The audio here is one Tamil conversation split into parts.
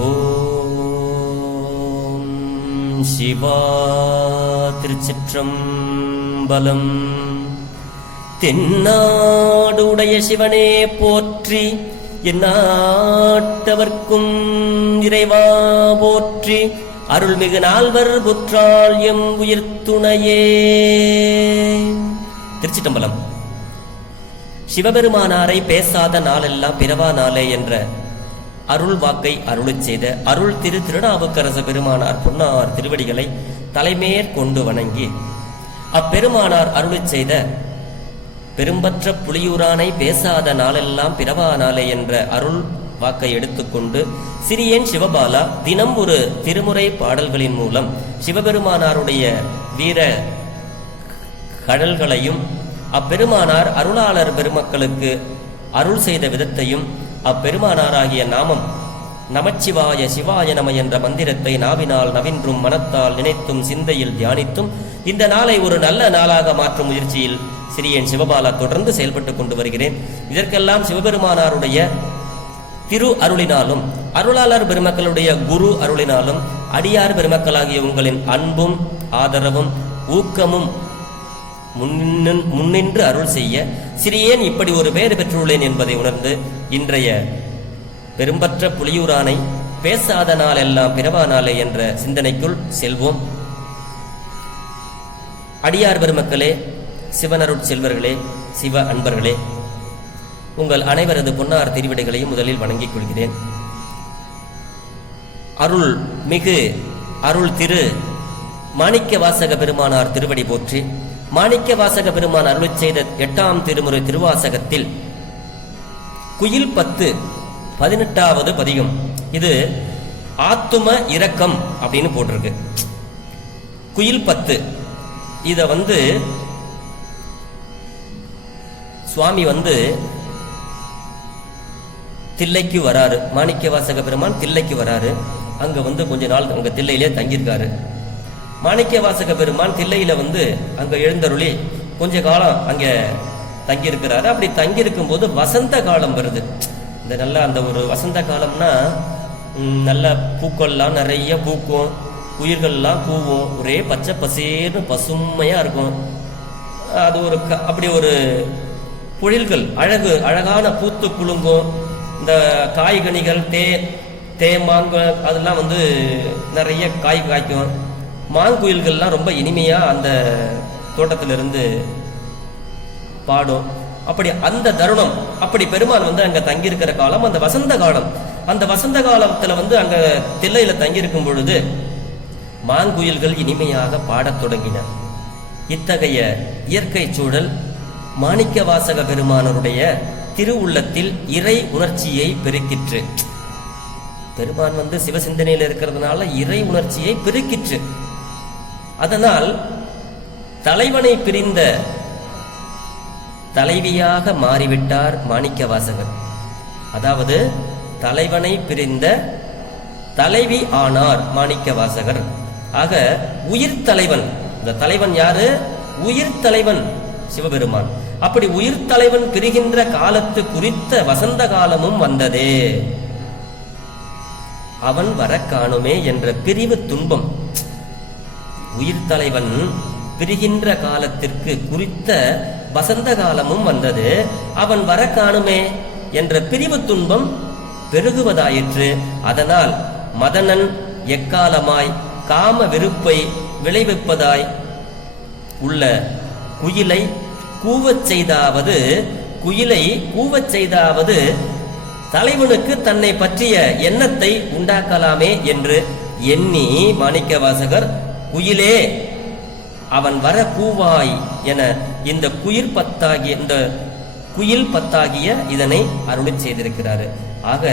ஓம் சிவா திருச்சிற்றம்பலம். தென்னாடுடைய சிவனே போற்றி, எந்நாட்டவர்க்கும் இறைவா போற்றி, அருள்மிகு நால்வர் புற்றால் எம் உயிர்த்துணையே. திருச்சிற்றம்பலம். சிவபெருமானாரை பேசாத நாளெல்லாம் பிறவா நாளே என்ற அருள் வாக்கை அருளச் செய்த அருள் திருநாவுக்கரச பெருமானார் பொன்னார் திருவடிகளை தலைமேற்கொண்டு வணங்கி, அப்பெருமானார் அருளச் செய்த பெரும்பற்ற புலியூரானை பேசாத நாளெல்லாம் பிறவா நாளே என்ற அருள் வாக்கை எடுத்துக்கொண்டு சிறியேன் சிவபாலா தினம் ஒரு திருமுறை பாடல்களின் மூலம் சிவபெருமானாருடைய வீர கடல்களையும் அப்பெருமானார் அருளாளர் பெருமக்களுக்கு அருள் செய்த விதத்தையும் அப்பெருமானாராகிய நாமம் நமச்சிவாய சிவாய நம என்ற மந்திரத்தை நாவினால் நவின்றும் மனத்தால் நினைத்தும் சிந்தையில் தியானித்தும் இந்த நாளை ஒரு நல்ல நாளாக மாற்றும் முயற்சியில் சிறியேன் சிவபாலா தொடர்ந்து செயல்பட்டு கொண்டு வருகிறேன். இதற்கெல்லாம் சிவபெருமானாருடைய திரு அருளினாலும் அருளாளர் பெருமக்களுடைய குரு அருளினாலும் அடியார் பெருமக்களாகிய உங்களின் அன்பும் ஆதரவும் ஊக்கமும் முன்னின்று அருள் செய்ய சிறியேன் இப்படி ஒரு பேறு பெற்றுள்ளேன் என்பதை உணர்ந்து இன்றைய பெரும்பற்ற புலியூரானை பேசாத நாள் எல்லாம் பிறவா நாளே என்ற சிந்தனைக்குள் செல்வோம். அடியார் பெருமக்களே, சிவனருட் செல்வர்களே, சிவ அன்பர்களே, உங்கள் அனைவரது பொன்னார் திருவிடைகளையும் முதலில் வணங்கிக் கொள்கிறேன். அருள் மிகு அருள் திரு மாணிக்க வாசக பெருமானார் திருவடி போற்றி. மாணிக்க வாசக பெருமான் அருளச் செய்த 8ஆம் திருமுறை திருவாசகத்தில் குயில் 10 18வது பதிகம். இது ஆத்தும இரக்கம் அப்படின்னு போட்டிருக்கு. குயில் 10 இத சுவாமி தில்லைக்கு வராரு. மாணிக்க வாசக பெருமான் தில்லைக்கு வராரு. அங்க கொஞ்ச நாள் அங்க தில்லையிலே தங்கியிருக்காரு. மாணிக்க வாசக பெருமான் தில்லையில அங்க எழுந்தருளி கொஞ்ச காலம் அங்க தங்கியிருக்கிறாரு. அப்படி தங்கியிருக்கும் போது வசந்த காலம் வருது. இந்த நல்ல அந்த ஒரு வசந்த காலம்னா நல்ல பூக்கள்லாம் நிறைய பூக்கும், உயிர்கள்லாம் பூவும், ஒரே பச்சை பசேர்னு பசுமையா இருக்கும். அது ஒரு அப்படி ஒரு பொழில்கள் அழகான பூத்து குலுங்கும். இந்த காய்கனிகள் தேமாங்க அதெல்லாம் நிறைய காய் காய்க்கும். மாங்குயில்கள்லாம் ரொம்ப இனிமையா அந்த தோட்டத்திலிருந்து பாடும். அப்படி அந்த தருணம், அப்படி பெருமான் அங்க தங்கியிருக்கிற காலம் அந்த வசந்த காலம். அந்த வசந்த காலத்துல அங்க தில்லையில தங்கியிருக்கும் பொழுது மாங்குயில்கள் இனிமையாக பாடத் தொடங்கின. இத்தகைய இயற்கை சூழல் மாணிக்க வாசக பெருமானருடைய திருவுள்ளத்தில் இறை உணர்ச்சியை பெருக்கிற்று. பெருமான் சிவசிந்தனையில் இருக்கிறதுனால இறை உணர்ச்சியை பெருக்கிற்று. அதனால் தலைவனை பிரிந்த தலைவியாக மாறிவிட்டார் மாணிக்க வாசகர். அதாவது தலைவனை பிரிந்த தலைவி ஆனார் மாணிக்க வாசகர். ஆக உயிர் தலைவன், இந்த தலைவன் யாரு? உயிர் தலைவன் சிவபெருமான். அப்படி உயிர் தலைவன் பிரிகின்ற காலத்து குறித்த வசந்த காலமும் வந்ததே. அவன் வர காணுமே என்ற பிரிவு துன்பம். உயிர் தலைவன் பிரிகின்ற காலத்திற்கு குறித்த வசந்த காலமும் வந்தது. அவன் வர காணுமே என்ற பிரிவு துன்பம் பெருகுவதாயிற்று. அதனால் மதனன் எக்காலமாய் காம வெறுப்பை விளைவிப்பதாய் உள்ள குயிலை கூவச் செய்தாவது தலைவனுக்கு தன்னை பற்றிய எண்ணத்தை உண்டாக்கலாமே என்று எண்ணி மாணிக்க வாசகர் குயிலே அவன் வர கூவாய் என இந்த குயில் பத்தாகிய இதனை அருளிச் செய்திருக்கிறாரு. ஆக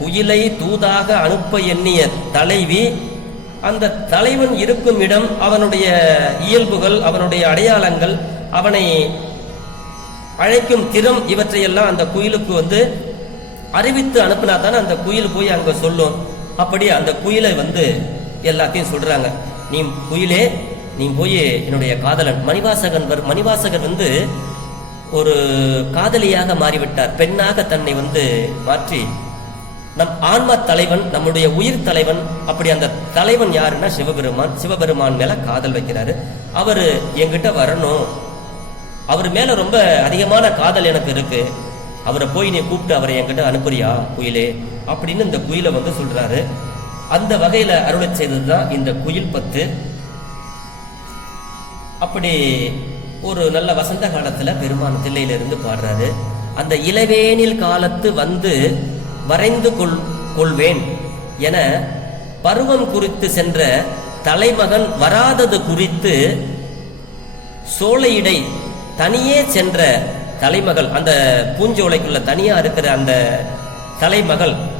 குயிலை தூதாக அனுப்ப எண்ணிய தலைவி, அந்த தலைவன் இருக்கும் இடம், அவனுடைய இயல்புகள், அவனுடைய அடையாளங்கள், அவனை அழைக்கும் திறம், இவற்றையெல்லாம் அந்த குயிலுக்கு அறிவித்து அனுப்பினா தானே அந்த குயில் போய் அங்க சொல்லும். அப்படி அந்த குயிலை எல்லாத்தையும் சொல்றாங்க. நீ குயிலே, நீ போய் என்னுடைய காதலன் மணிவாசகர் ஒரு காதலியாக மாறிவிட்டார். பெண்ணாக தன்னை மாற்றி நம் ஆன்ம தலைவன், நம்முடைய உயிர் தலைவன். அப்படி அந்த தலைவன் யாருன்னா சிவபெருமான். சிவபெருமான் மேல காதல் வைக்கிறாரு. அவரு என்கிட்ட வரணும், அவர் மேல ரொம்ப அதிகமான காதல் எனக்கு இருக்கு, அவரை போய் நீ கூப்பிட்டு அவரை என்கிட்ட அனுப்புறியா குயிலே அப்படின்னு இந்த குயிலை வந்து சொல்றாரு. அந்த வகையில அருளை செய்ததுதான் இந்த குயில் பத்து. அப்படி ஒரு நல்ல வசந்த காலத்துல பெருமான் தில்லையிலிருந்து பாடுறாரு. அந்த இளவேனில் காலத்து வந்து வரைந்து கொள்வேன் என பருவம் குறித்து சென்ற தலைமகன் வராதது குறித்து சோலையிடை தனியே சென்ற தலைமகள், அந்த பூஞ்சோலைக்குள்ள தனியா இருக்கிற அந்த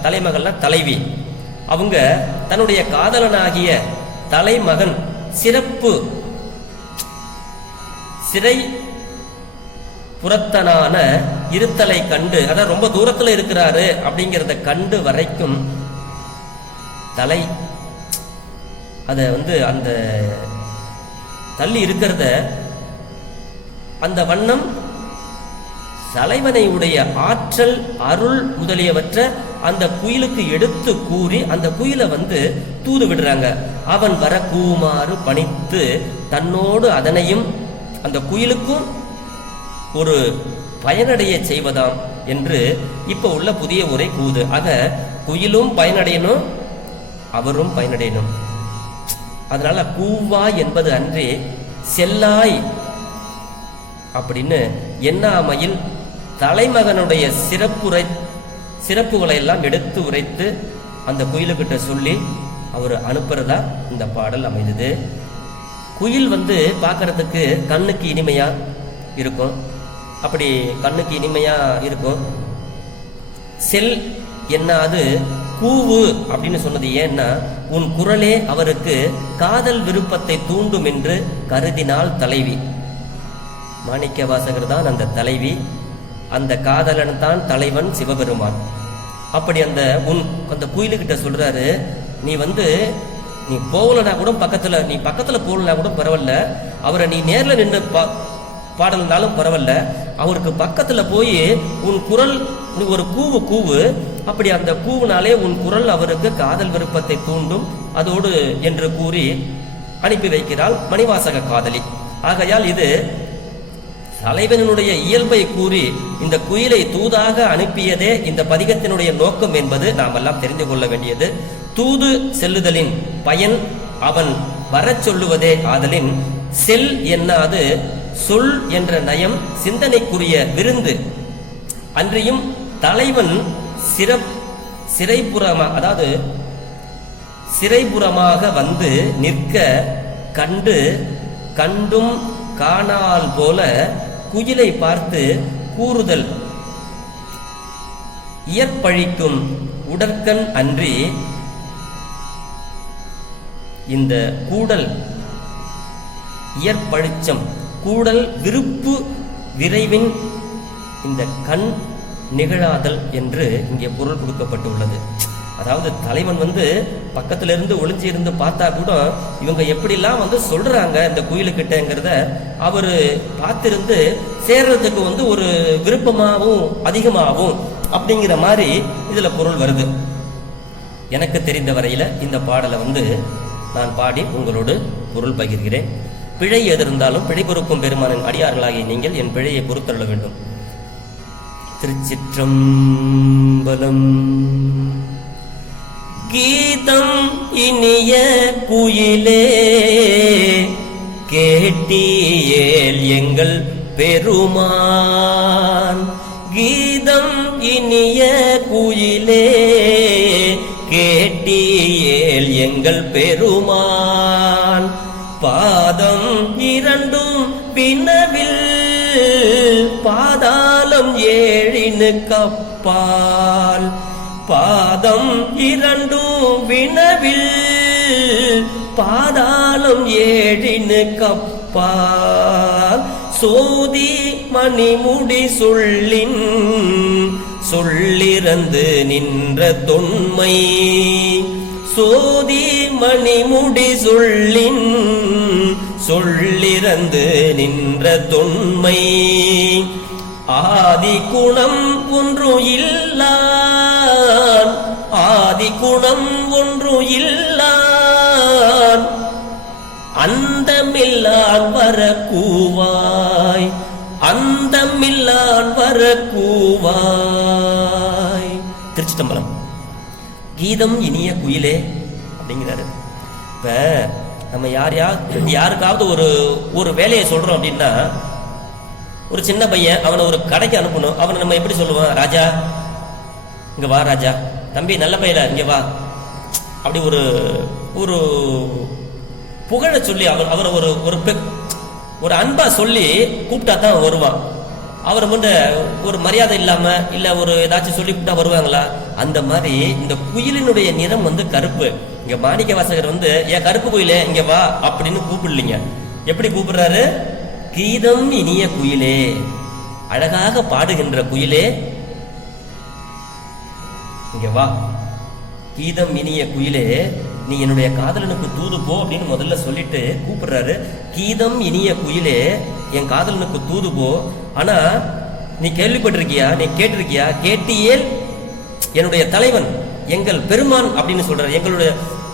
தலைமகள்னா தலைவி, அவங்க தன்னுடைய காதலனாகிய தலைமகன் சிறை புறத்தனான இருத்தலை கண்டு, அதான் ரொம்ப தூரத்துல இருக்கிறாரு அப்படிங்கிறத கண்டு வரைக்கும் அத வந்து அந்த தள்ளி இருக்கிறத அந்த வண்ணம் தலைவனை உடைய ஆற்றல் அருள் முதலியவற்றை அந்த குயிலுக்கு எடுத்து கூறி அந்த குயிலை வந்து தூது விடுறாங்க. அவன் வர கூமாறு பணித்து தன்னோடு அதனையும் அந்த குயிலுக்கும் ஒரு பயனடைய செய்வதாம் என்று இப்ப உள்ள புதிய உரை கூது. ஆக குயிலும் பயனடையணும், அவரும் பயனடையணும். அதனால கூவா என்பது அன்றே செல்லாய் அப்படின்னு எண்ணாமையில் தலைமகனுடைய சிறப்புகளை எல்லாம் எடுத்து உரைத்து அந்த குயிலுக்கிட்ட சொல்லி அவர் அனுப்புறதா இந்த பாடல் அமைந்தது. குயில் வந்து பார்க்கறதுக்கு கண்ணுக்கு இனிமையா இருக்கும். அப்படி கண்ணுக்கு இனிமையா இருக்கும். செல் என்ன அது கூவு அப்படின்னு சொன்னது ஏன்னா, உன் குரலே அவருக்கு காதல் விருப்பத்தை தூண்டும் என்று கருதினால் தலைவி. மாணிக்க வாசகர் தான் அந்த தலைவி, அந்த காதலன் தான் தலைவன் சிவபெருமான். அப்படி அந்த குயிலுக்கிட்ட சொல்றாரு, நீ போகலனா கூட நீ பக்கத்துல போகலனா கூட பரவாயில்ல, அவரை நீ நேர்ல நின்று பாடல்னாலும் பரவாயில்ல, அவருக்கு பக்கத்துல போய் உன் குரல் ஒரு கூவு, அப்படி அந்த கூவுனாலே உன் குரல் அவருக்கு காதல் விருப்பத்தை தூண்டும் அதோடு என்று கூறி அனுப்பி வைக்கிறாள் மணிவாசக காதலி. ஆகையால் இது தலைவனுடைய இயல்பை கூறி இந்த குயிலை தூதாக அனுப்பியதே இந்த பதிகத்தினுடைய நோக்கம் என்பது நாம் எல்லாம் தெரிந்து கொள்ள வேண்டியது. தூது செல்லுதலின் பயன் அவன் வரச் சொல்லுவதே ஆதலின் செல் என்னாது சொல் என்ற நயம் சிந்தனைக்குரிய விருந்து. அன்றியும் தலைவன் சிறைபுறமாக வந்து நிற்க கண்டும் காணால் போல குயிலை பார்த்து கூறுதல் இயற்பழிக்கும் உடற்கண் அன்றி இந்த கூடல் இயற்பழிச்சம் கூடல் விருப்பு விரைவின் இந்த கண் நிகழாதல் என்று இங்கே பொருள் கொடுக்கப்பட்டுள்ளது. அதாவது தலைவன் பக்கத்துல இருந்து ஒளிஞ்சு இருந்து பார்த்தா கூட இவங்க எப்படிலாம் சொல்றாங்க இந்த குயிலுக்கிட்டங்கிறத அவரு பார்த்திருந்து சேர்றதுக்கு ஒரு விருப்பமாகவும் அதிகமாகவும் அப்படிங்கிற மாதிரி இதுல பொருள் வருது. எனக்கு தெரிந்த வரையில இந்த பாடலை நான் பாடி உங்களோடு பொருள் பகிர்கிறேன். பிழை எது இருந்தாலும் பிழை பொறுக்கும் பெருமானின் அடியார்களாகிய நீங்கள் என் பிழையை பொறுத்தள்ள வேண்டும். திருச்சிற்றம்பலம். கீதம் இனிய குயிலே கேட்டியேல் எங்கள் பெருமான். கீதம் இனிய குயிலே கேட்டியேல் எங்கள் பெருமான். பாதம் இரண்டும் பினவில் பாதாளம் ஏழினு கப்பால். பாதம் இரண்டும் வினவில் பாதாளம் ஏழினு கப்பால். சோதி மணிமுடி சொல்லிறந்து நின்ற தொன்மை. சோதி மணிமுடி சொல்லிறந்து நின்ற தொன்மை. ஆதி குணம் ஒன்று இல்லான் ஆதி குணம் ஒன்று இல்லான் அந்தமில்லான் வர கூவாய் அந்தமில்லான் வர கூவாய். திருச்சிட்டம்பலம். கீதம் இனிய குயிலே அப்படிங்கிறாரு. இப்ப நம்ம யாருக்காவது ஒரு வேலையை சொல்றோம் அப்படின்னா, ஒரு சின்ன பையன் அவனை ஒரு கடைக்கு அனுப்பணும். அவனை நம்ம எப்படி சொல்லுவான்? ராஜா இங்க வா, ராஜா தம்பி நல்ல பையல இங்க வா, அப்படி ஒரு ஒரு புகழ சொல்லி அவரை ஒரு அன்பா சொல்லி கூப்பிட்டா தான் வருவான். அவர் முன்ன ஒரு மரியாதை இல்லாம இல்ல ஒரு ஏதாச்சும் சொல்லி கூப்பிட்டா வருவாங்களா? அந்த மாதிரி இந்த குயிலினுடைய நிறம் கருப்பு. இங்க மாணிக்க வாசகர் ஏன் கருப்பு குயிலே இங்க வா அப்படின்னு கூப்பிடலீங்க. எப்படி கூப்பிடுறாரு? கீதம் இனிய குயிலே, அழகாக பாடுகின்ற குயிலே இங்க வா. கீதம் இனிய குயிலே, நீ என்னுடைய காதலனுக்கு தூது போ அப்படின்னு முதல்ல சொல்லிட்டு கூப்பிடுறாரு. கீதம் இனிய குயிலே, என் காதலனுக்கு தூது போ. ஆனா நீ கேள்விப்பட்டிருக்கியா, நீ கேட்டிருக்கியா? கேட்டியேல் என்னுடைய தலைவன் எங்கள் பெருமான் அப்படின்னு சொல்றாரு.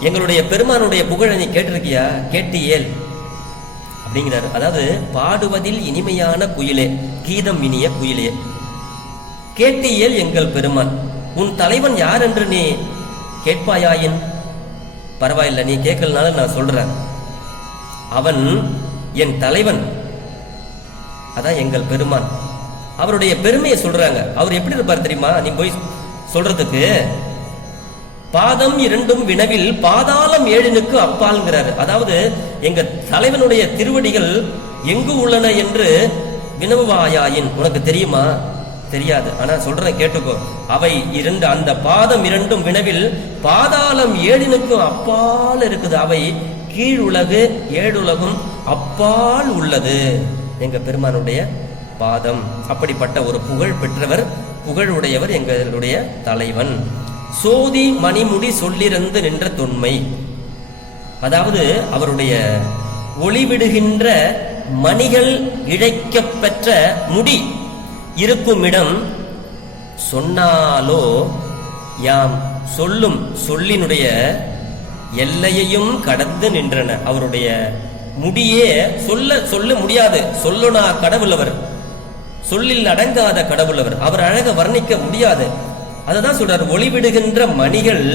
எங்களுடைய பெருமானுடைய புகழை நீ கேட்டிருக்கியா? கேட்டியேல் அப்படிங்கிறாரு. அதாவது பாடுவதில் இனிமையான குயிலே, கீதம் இனிய குயிலே, கேட்டியேல் எங்கள் பெருமான், உன் தலைவன் யார் என்று நீ கேட்பாயாயின்? பரவாயில்ல, நீ கேட்கலனாலும் நான் சொல்றேன். அவன் என் தலைவன், அதான் எங்கள் பெருமான். அவருடைய பெருமையை சொல்றாங்க. அவர் எப்படி இருப்பார் தெரியுமா? நீ போய் சொல்றதுக்கு பாதம் இரண்டும் வினவில் பாதாளம் ஏழினுக்கு அப்பால்ங்கிறாரு. அதாவது எங்க தலைவனுடைய திருவடிகள் எங்கு உள்ளன என்று வினவுவாயாயின் உனக்கு தெரியுமா? தெரியாது. ஆனா சொல்றேன் கேட்டுக்கோ. அவை இரண்டு, அந்த பாதம் இரண்டும் வினவில் பாதாளம் ஏழினுக்கும் அப்பால் இருக்குது. அவை கீழுலகு ஏழுலகும் அப்பால் உள்ளது எங்க பெருமானுடைய பாதம். அப்படிப்பட்ட ஒரு புகழ் பெற்றவர், புகழுடையவர் எங்களுடைய தலைவன். சோதி மணிமுடி சொல்லிறந்து நின்ற தொன்மை, அதாவது அவருடைய ஒளிவிடுகின்ற மணிகள் இழைக்கப் பெற்ற முடி இருக்கும் இடம் சொன்னாலோ யாம் சொல்லும் சொல்லினுடைய எல்லையையும் கடந்து நின்றன. அவருடைய முடியே சொல்ல முடியாது. சொல்லுனா கடவுள் அவர், சொல்லில் அடங்காத கடவுள் அவர். அவர் அழக வர்ணிக்க முடியாது. அததான் சொல்றார், ஒளிவிடுகின்ற மணிகள்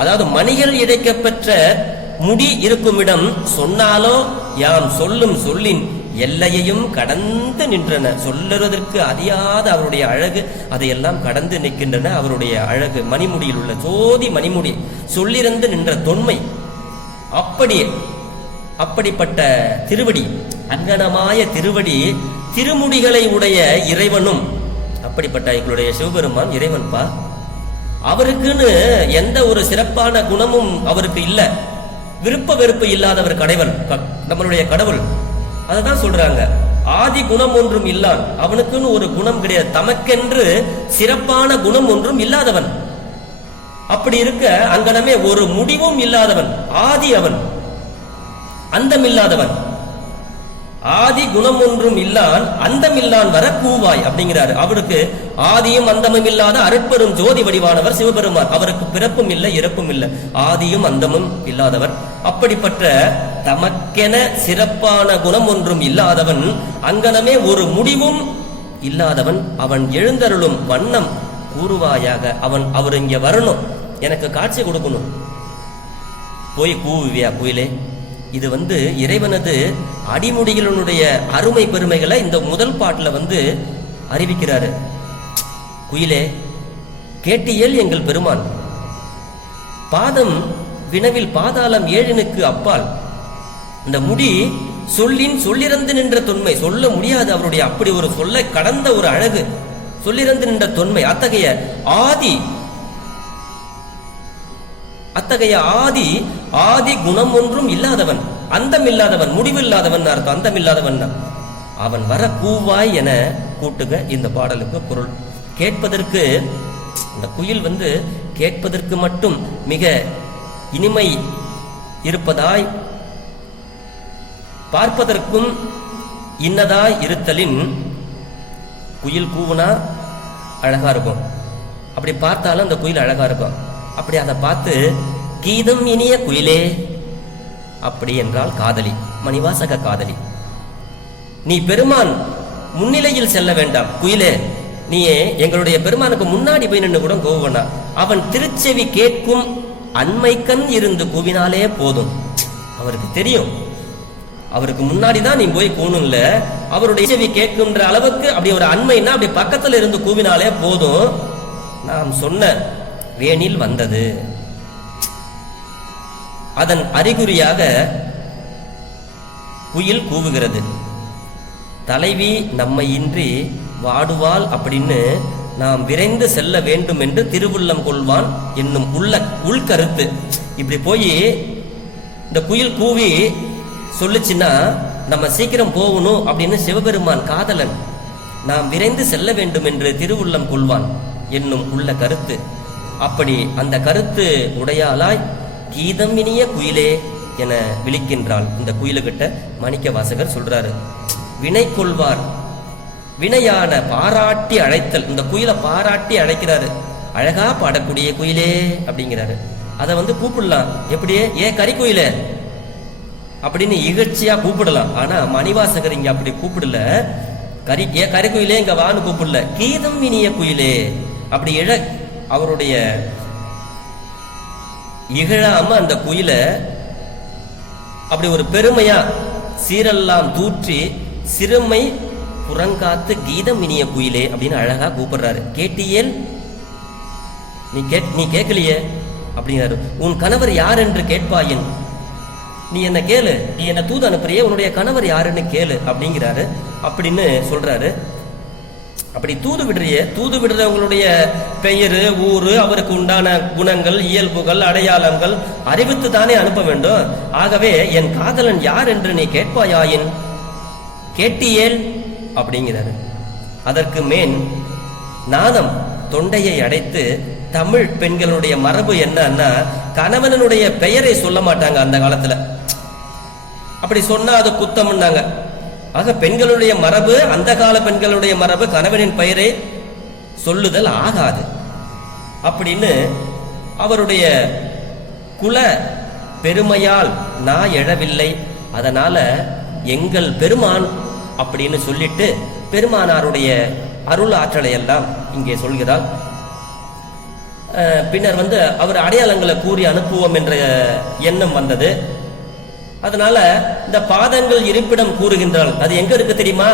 அதாவது மணிகள் இழைக்கப்பெற்ற முடி இருக்கும் இடம் சொன்னாலோ யாம் சொல்லும் சொல்லின் எல்லையையும் கடந்து நின்றன. சொல்லுவதற்கு அறியாத அவருடைய அழகு அதையெல்லாம் கடந்து நிற்கின்றன. அவருடைய அழகு மணிமுடியில் உள்ள ஜோதி மணிமுடி சொல்லிறந்து நின்ற தொன்மை. அப்படிப்பட்ட திருவடி, அங்கனமாய திருவடி, திருமுடிகளை உடைய இறைவனும். அப்படிப்பட்ட எங்களுடைய சிவபெருமான் இறைவன்பா. அவருக்குன்னு எந்த ஒரு சிறப்பான குணமும் அவருக்கு இல்ல. விருப்ப வெறுப்பு இல்லாதவர் கடவுள், நம்மளுடைய கடவுள். அததான் சொல்றாங்க, ஆதி குணம் ஒன்றும் இல்லான். அவனுக்குன்னு ஒரு குணம் கிடையாது. தமக்கென்று சிறப்பான குணம் ஒன்றும் இல்லாதவன். அப்படி இருக்க அங்கனமே ஒரு முடிவும் இல்லாதவன். ஆதி அவன், அந்தமில்லாதவன். ஆதி குணம் ஒன்றும் இல்லான் அந்தமில்லான் வர கூவாய் அப்படிங்கிறாரு. அவருக்கு ஆதியும் அந்தமும் இல்லாத அருட்பெரும் ஜோதி வடிவானவர் சிவபெருமான். அவருக்கு பிறப்பும் இல்லை இறப்பும் இல்லை, ஆதியும் அந்தமும் இல்லாதவர். அப்படிப்பட்ட தமக்கென சிறப்பான குணம் ஒன்றும் இல்லாதவன், அங்கனமே ஒரு முடிவும் இல்லாதவன். அவன் எழுந்தருளும் வண்ணம் கூறுவாயாக. அவர் இங்க வரணும், எனக்கு காட்சி கொடுக்கணும். போய் கூவியா குயிலே. இது இறைவனது அடிமுடிகளுடைய அருமை பெருமைகளை இந்த முதல் பாட்டுல அறிவிக்கிறாரு. குயிலே, கேட்டியல் எங்கள் பெருமான், பாதம் வினவில் பாதாளம் ஏழினுக்கு அப்பால். இந்த முடி சொல்லிறந்து நின்ற தொன்மை, சொல்ல முடியாது அவருடைய அப்படி ஒரு சொல்ல கடந்த ஒரு அழகு, சொல்லிறந்து நின்ற தொன்மை. அத்தகைய ஆதி குணம் ஒன்றும் இல்லாதவன், அந்தமில்லாதவன், முடிவில்லாதவன் அர்த்தம். அந்தமில்லாதவன் அவன் வர கூவாய் என கூட்டுக இந்த பாடலுக்கு பொருள். கேட்பதற்கு இந்த குயில் கேட்பதற்கு மட்டும் மிக இனிமை இருப்பதாய், பார்ப்பதற்கும் இன்னதாய் இருத்தலின் குயில் கூவுனா அழகா இருக்கும். அப்படி பார்த்தாலும் அந்த குயில் அழகா இருக்கும். அப்படி அதை பார்த்து கீதம் இனிய குயிலே அப்படி என்றால் காதலி, மணிவாசக காதலி. நீ பெருமான் முன்னிலையில் செல்ல வேண்டாம் குயிலே, நீயே எங்களுடைய பெருமானுக்கு முன்னாடி போய் நின்று கூட கோவனா, அவன் திருச்செவி கேட்கும் அண்மைக்கண் இருந்து கூவினாலே போதும். அவருக்கு தெரியும், அவருக்கு முன்னாடிதான் நீ போய் கூணும் இல்ல, அவருடைய செவி கேட்கின்ற அளவுக்கு அப்படி ஒரு அண்மைன்னா அப்படி பக்கத்துல இருந்து கூவினாலே போதும். நாம் சொன்ன வேனில் வந்தது. அதன் அறிகுறியாக குயில் கூவுகிறது. தலைவி நம்மை இன்றி வாடுவாள் அப்படின்னு நாம் விரைந்து செல்ல வேண்டும் என்று திருவுள்ளம் கொள்வான் என்னும் உள்கருத்து. இப்படி போய் இந்த குயில் கூவி சொல்லுச்சுன்னா நம்ம சீக்கிரம் போகணும் அப்படின்னு சிவபெருமான் காதலன், நாம் விரைந்து செல்ல வேண்டும் என்று திருவுள்ளம் கொள்வான் என்னும் உள்ள கருத்து. அப்படி அந்த கருத்து உடையாளாய் கீதம் இனிய குயிலே என விழிக்கின்றாள். இந்த குயிலுகிட்ட மாணிக்க வாசகர் சொல்றாரு, வினை கொள்வார், வினையான பாராட்டி அழைத்தல். இந்த குயிலை பாராட்டி அழைக்கிறாரு, அழகா பாடக்கூடிய குயிலே அப்படிங்கிறாரு. அதை கூப்பிடலாம், எப்படியே ஏ கறி குயிலே அப்படின்னு இகழ்ச்சியா கூப்பிடலாம். ஆனா மணிவாசகர் இங்க அப்படி கூப்பிடல, ஏ கறி குயிலே இங்க வான்னு கூப்பிடல, கீதம் இனிய குயிலே அப்படி அவருடைய இகழாம அந்த குயில அப்படி ஒரு பெருமையா சீரெல்லாம் தூற்றி சிறுமை புறங்காத்து கீதம் இனிய குயிலே அப்படின்னு அழகா கூப்பிடுறாரு. கேட்டியேல் நீ கேட்கலையே அப்படிங்கிறாரு. உன் கணவர் யார் என்று கேட்பாயின், நீ என்ன கேளு, நீ என்ன தூது அனுப்புறியே, உன்னுடைய கணவர் யாருன்னு கேளு அப்படிங்கிறாரு. அப்படின்னு சொல்றாரு. அப்படி தூது விடுறிய, தூது விடுறவங்களுடைய பெயரு, ஊரு, அவருக்கு உண்டான குணங்கள், இயல்புகள், அடையாளங்கள் அறிவித்து தானே அனுப்ப வேண்டும். ஆகவே என் காதலன் யார் என்று நீ கேட்பாயின், கேட்டியேல் அப்படிங்கிறாரு. அதற்கு மேன் நாதம் தொண்டையை அடைத்து, தமிழ் பெண்களுடைய மரபு என்னன்னா கணவனுடைய பெயரை சொல்ல மாட்டாங்க அந்த காலத்துல. அப்படி சொன்னா அது குத்தம்னாங்க. ஆக பெண்களுடைய மரபு, அந்த கால பெண்களுடைய மரபு கணவனின் பெயரை சொல்லுதல் ஆகாது அப்படின்னு அவருடைய குல பெருமையால் நான் எழவில்லை, அதனால எங்கள் பெருமான் அப்படின்னு சொல்லிட்டு பெருமானாருடைய அருள் ஆற்றலை எல்லாம் இங்கே சொல்கிறார். பின்னர் அவர் அடையாளங்களை கூறி அனுப்புவோம் என்ற எண்ணம் வந்தது. அதனால இந்த பாதங்கள் இருப்பிடம் கூறுகின்றாள். அது எங்க இருக்கு தெரியுமா?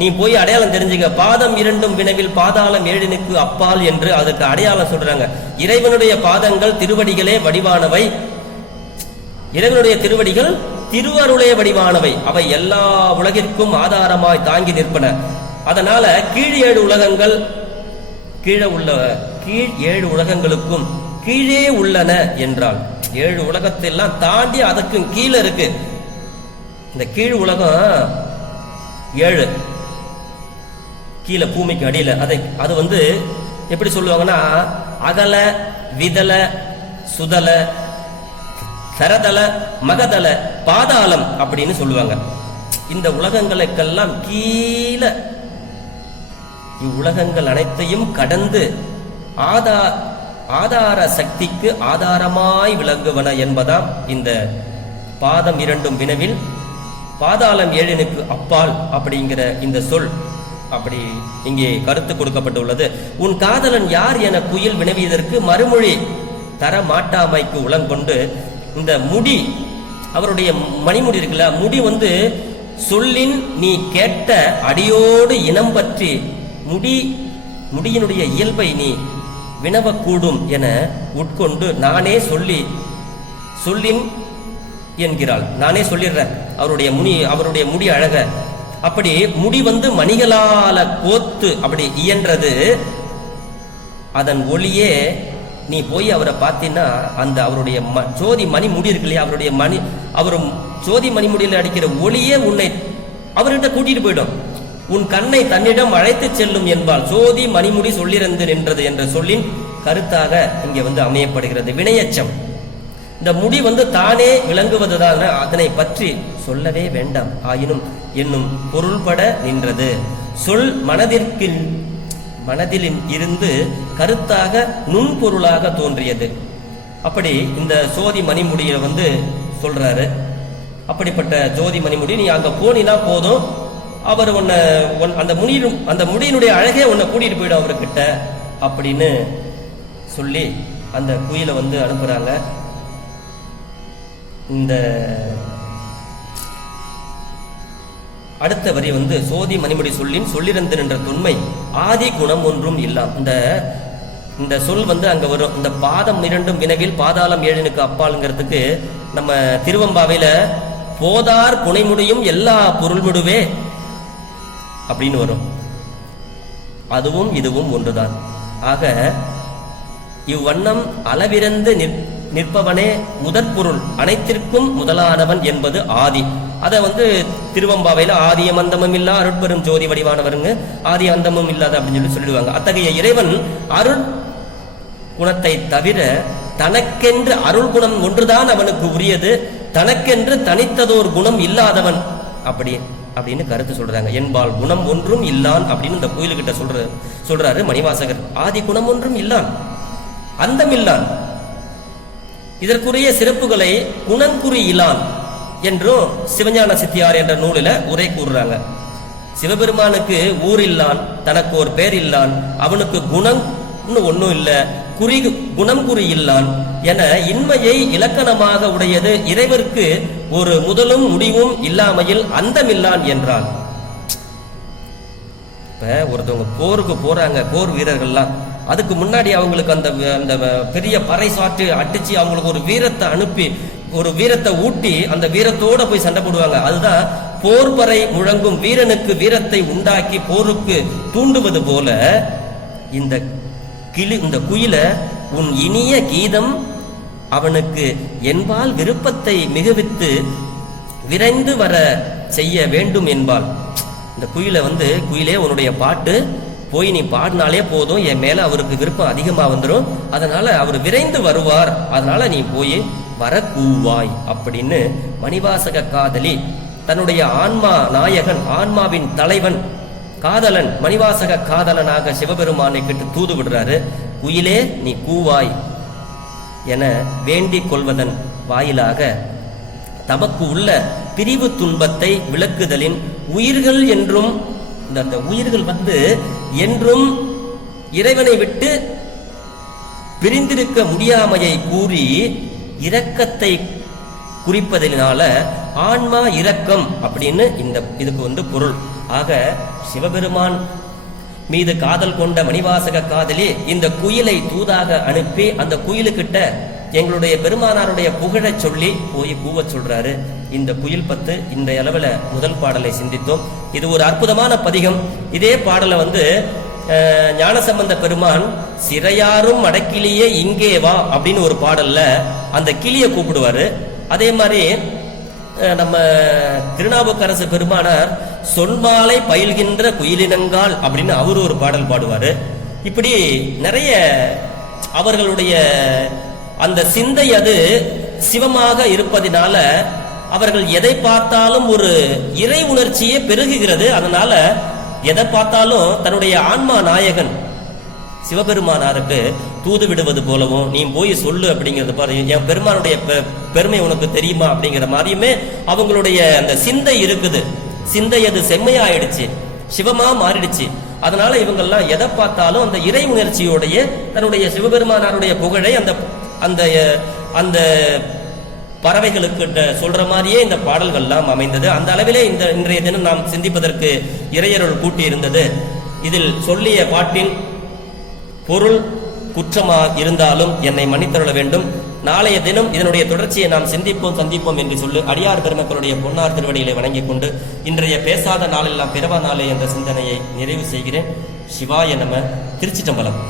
நீ போய் அடையாளம் தெரிஞ்சுக்க. பாதம் இரண்டும் வினவில் பாதாளம் ஏழினுக்கு அப்பால் என்று அதுக்கு அடையாளம் சொல்றாங்க. இறைவனுடைய பாதங்கள் திருவடிகளே வடிவானவை, இறைவனுடைய திருவடிகள் திருவருளே வடிவானவை, அவை எல்லா உலகிற்கும் ஆதாரமாய் தாங்கி நிற்பன. அதனால கீழ் ஏழு உலகங்கள் கீழ் ஏழு உலகங்களுக்கும் கீழே உள்ளன என்றால், ஏழு உலகத்தெல்லாம் தாண்டி அதுக்கு கீழே இருக்கு. இந்த கீழ் உலகம் 7 கீழே பூமிக்கு அடியில. அது எப்படி சொல்லுவாங்கன்னா அகல, விதல, சுதல, சரதல, மகதல, பாதாளம் அப்படின்னு சொல்லுவாங்க. இந்த உலகங்களுக்கெல்லாம் கீழே இவ்வுலகங்கள் அனைத்தையும் கடந்து ஆதார சக்திக்கு ஆதாரமாய் விளங்குவன என்பதாம் இந்த பாதம் இரண்டும் வினவில் பாதாளம் ஏழினுக்கு அப்பால் அப்படிங்கிற இந்த சொல். அப்படி இங்கே கருத்து கொடுக்கப்பட்டுள்ளது. உன் காதலன் யார் என குயில் வினவியதற்கு மறுமொழி தர மாட்டாமைக்கு உளங்கொண்டு இந்த முடி, அவருடைய மணிமுடி இருக்குல்ல, முடி சொல்லின் நீ கேட்ட அடியோடு இனம் பற்றி முடியினுடைய இயல்பை நீ வினவக்கூடும் என உட்கொண்டு நானே சொல்லின் என்கிறாள். நானே சொல்லிடுறேன் அவருடைய முடி அழக. அப்படி முடி மணிகளால கோத்து அப்படி இயன்றது. அதன் ஒளியே நீ போய் அவரை பார்த்தீங்கன்னா அந்த அவருடைய ஜோதி மணி முடி இருக்கு இல்லையா, அவர் ஜோதி மணிமுடியில் அடிக்கிற ஒளியே உன்னை அவர்கிட்ட கூட்டிட்டு போயிடும். உன் கண்ணை தன்னிடம் அழைத்து செல்லும் என்பால் ஜோதி மணிமுடி சொல்லிறந்து நின்றது என்ற சொல்லின் கருத்தாக இங்கே அமையப்படுகிறது. வினையச்சம், இந்த முடி தானே விளங்குவதுதான், அதனை பற்றி சொல்லவே வேண்டாம் ஆயினும் என்னும் பொருள்பட நின்றது. சொல் மனதில் இருந்து கருத்தாக நுண்பொருளாக தோன்றியது. அப்படி இந்த சோதி மணிமுடியை வந்து சொல்றாரு. அப்படிப்பட்ட ஜோதி மணிமுடி நீ அங்க போனா போதும், அவர் உன்னை அந்த முடியினுடைய அழகே உன்னை கூட்டிட்டு போயிடும் அவர்கிட்ட அப்படின்னு சொல்லி அந்த குயிலை வந்து அனுப்புறாங்க. இந்த அடுத்த வரி வந்து சோதி மணிமுடி சொல்லின் சொல்லிறந்து நின்ற தொன்மை ஆதி குணம் ஒன்றும் இல்லாம். இந்த சொல் வந்து அங்க வரும். இந்த பாதம் இரண்டும் வினவில் பாதாளம் ஏழினுக்கு அப்பாலுங்கிறதுக்கு நம்ம திருவம்பாவையில போதார் புனைமுடியும் எல்லா பொருள்முடுவே அப்படின்னு வரும். அதுவும் இதுவும் ஒன்றுதான். ஆக இவ்வண்ணம் அளவிறந்து நிற்பவனே முதற் பொருள், அனைத்திற்கும் முதலானவன் என்பது ஆதி. அதை வந்து திருவம்பாவையில ஆதியம் அந்தமும் இல்லா அருட்பெரும் ஜோதி வடிவானவருங்க, ஆதி அந்தமும் இல்லாத அப்படின்னு சொல்லிடுவாங்க. அத்தகைய இறைவன் அருள் குணத்தை தவிர தனக்கென்று அருள் குணம் ஒன்றுதான் அவனுக்கு உரியது, தனக்கென்று தனித்ததோர் குணம் இல்லாதவன் அப்படின்னு கருத்து சொல்றாங்க. என்பால் குணம் ஒன்றும் இல்லான் அப்படின்னு இந்த கோயிலுக்கிட்ட சொல்றாரு மணிவாசகர். ஆதி குணம் ஒன்றும் இல்லான், அந்தம் இல்லான். இதற்குரிய சிறப்புகளை குணங்குறி இல்லான் என்றும் சிவஞான சித்தியார் என்ற நூலில் உரை கூறுறாங்க. சிவபெருமானுக்கு ஊர் இல்லான், தனக்கு ஒரு பேர் இல்லான், அவனுக்கு குணம்னு ஒன்னும் இல்லை, குணம் குறி இல்லான் என இன்மையை இலக்கணமாக உடையது இறைவருக்கு ஒரு முதலும் முடிவும் இல்லாமையில் அந்தமில்லான் என்றான். இப்ப ஒருத்தவங்க போருக்கு போறாங்க, போர் வீரர்கள்லாம், அதுக்கு முன்னாடி அவங்களுக்கு அந்த பெரிய பறை சாற்று அடிச்சு அவங்களுக்கு ஒரு வீரத்தை அனுப்பி ஒரு வீரத்தை ஊட்டி அந்த வீரத்தோட போய் சண்டை போடுவாங்க. அதுதான் போர் பறை முழங்கும் வீரனுக்கு வீரத்தை உண்டாக்கி போருக்கு தூண்டுவது போல இந்த குயில உன் இனிய கீதம் அவனுக்கு என்பால் விருப்பத்தை மிகுவித்து விரைந்து வர செய்ய வேண்டும் என்பால். இந்த குயிலை வந்து, குயிலே உன்னுடைய பாட்டு போய் நீ பாடினாலே போதும், என் மேல அவருக்கு விருப்பம் அதிகமா வந்துடும், அதனால அவர் விரைந்து வருவார், அதனால நீ போய் வர கூவாய் அப்படின்னு மணிவாசக காதலி தன்னுடைய ஆன்மா நாயகன், ஆன்மாவின் தலைவன், காதலன், மணிவாசக காதலனாக சிவபெருமானை கிட்ட தூது விடுறாரு. குயிலே நீ கூவாய் என வேண்டிக் கொள்வதன் வாயிலாக தமக்கு உள்ள பிரிவு துன்பத்தை விளக்குதலின் உயிர்கள் என்றும், இந்த உயிர்கள் வந்து என்றும் இறைவனை விட்டு பிரிந்திருக்க முடியாமையை கூறி இரக்கத்தை குறிப்பதனால ஆன்மா இரக்கம் அப்படின்னு இதுக்கு வந்து பொருள். ஆக சிவபெருமான் மீது காதல் கொண்ட மணிவாசக காதலி இந்த குயிலை தூதாக அனுப்பி அந்த குயிலுக்கிட்ட எங்களுடைய பெருமானாருடைய புகழை சொல்லி போய் கூவ சொல்றாரு. இந்த குயில் பத்து இந்த அளவுல முதல் பாடலை சிந்தித்தோம். இது ஒரு அற்புதமான பதிகம். இதே பாடலை வந்து ஞானசம்பந்த பெருமான் சிறையாரும் அடக்கிலேயே இங்கே வா அப்படின்னு ஒரு பாடல்ல அந்த கிளியை கூப்பிடுவாரு. அதே மாதிரி நம்ம திருநாவுக்கரசு பெருமானார் சொன்மாலை பயில்கின்ற குயிலினங்கால் அப்படின்னு அவரு ஒரு பாடல் பாடுவாரு. இப்படி நிறைய அவர்களுடைய அந்த சிந்தை அது சிவமாக இருப்பதினால அவர்கள் எதை பார்த்தாலும் ஒரு இறை உணர்ச்சியே பெருகுகிறது. அதனால எதை பார்த்தாலும் தன்னுடைய ஆன்மா நாயகன் சிவபெருமானாருக்கு தூது விடுவது போலவும், நீ போய் சொல்லு அப்படிங்கிறது பாரு, என் பெருமானுடைய பெருமை உனக்கு தெரியுமா அப்படிங்கிற மாதிரியுமே அவங்களுடைய அந்த சிந்தை இருக்குது. சிந்தை அது செம்மையாயிடுச்சு, சிவமா மாறிடுச்சு. அதனால இவங்கெல்லாம் எதை பார்த்தாலும் அந்த இறை உணர்ச்சியோடைய தன்னுடைய சிவபெருமானாருடைய புகழை அந்த அந்த அந்த பறவைகளுக்கு சொல்ற மாதிரியே இந்த பாடல்கள்லாம் அமைந்தது. அந்த அளவிலே இன்றைய தினம் நாம் சிந்திப்பதற்கு இறையருள் கூட்டி இருந்தது. இதில் சொல்லிய பாட்டின் பொருள் குற்றமா இருந்தாலும் என்னை மன்னித்தருள வேண்டும். நாளைய தினம் இதனுடைய தொடர்ச்சியை நாம் சந்திப்போம் என்று சொல்லி அடியார் பெருமக்களுடைய பொன்னார் திருவடிகளை வணங்கிக் கொண்டு இன்றைய பேசாத நாளெல்லாம் பிறவா நாளே என்ற சிந்தனையை நிறைவு செய்கிறேன். சிவாய நம. திருச்சிற்றம்பலம்.